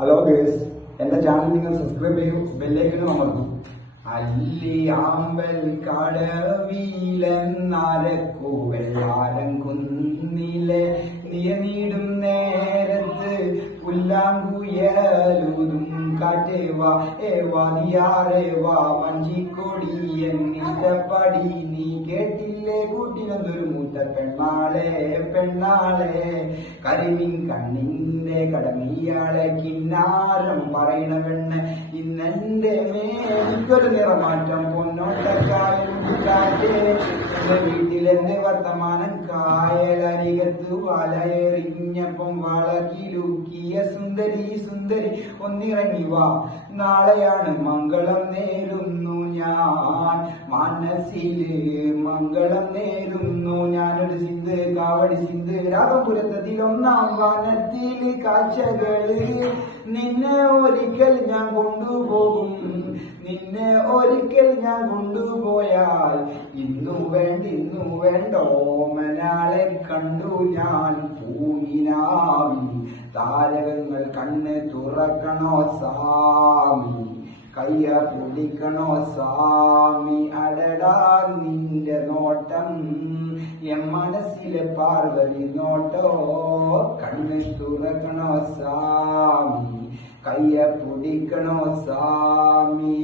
Hello guys, എന്റെ channel നിങ്ങൾ subscribe ചെയ്യൂ, ബെല്ലൈക്കനും അമർത്തും. അല്ലിയാമ്പൽ കടവിലെന്നാരക്കു വെള്ളാരം കുന്നിലെ നിയനീടും നേരത്ത് പുല്ലാങ്കുയലൂതും കാറ്റേവാ ഏവാതിയാറേവാ വഞ്ചിക്കൊടി എന്നിഷ്ടപ്പടി നീ കേട്ടില്ലേ കൂട്ടിനൊന്നൊരു മൂത്ത പെണ്ണാളെ പെണ്ണാളെ കരിമീൻ കണ്ണിന്റെ കടമിയാളെ കിന്നാരം പറയണ പെണ്ണ് ഇന്നെന്റെ മേലിക്കൊരു നിറമാറ്റം പൊന്നോട്ടക്കായൽ കാറ്റേ എന്റെ വീട്ടിലെന്റെ വർത്തമാനം കായലരികത്ത് വലയെറിഞ്ഞപ്പം വളകിലുക്കിയ സുന്ദരി സുന്ദരി ഒന്നിറങ്ങി വാ, നാളെയാണ് മംഗളം നേരുന്നു ഞാൻ മനസ്സില് മംഗളം നേരുന്നു ഞാനൊരു സിന്ധ് കാവടി സിന്ധ് രാഗപുരത്തിൽ ഒന്നാം വനത്തില് കാഴ്ചകള് നിന്നെ ഒരിക്കൽ ഞാൻ കൊണ്ടുപോകും, നിന്നെ ഒരിക്കൽ ഞാൻ കൊണ്ടുപോയാൽ ഇന്നു വേണ്ടോ മനാളെ കണ്ടു ഞാൻ പൂമിനാവി താരകങ്ങൾ കണ്ണ് തുറക്കണോ സാമി കയ്യ പിടിക്കണോ സാമി അടടാ നിന്റെ നോട്ടം എൻ മനസ്സിലെ പാർവതി നോട്ടോ കണ്ണ് തുറക്കണോ സാമി കയ്യ പിടിക്കണോ സാമി.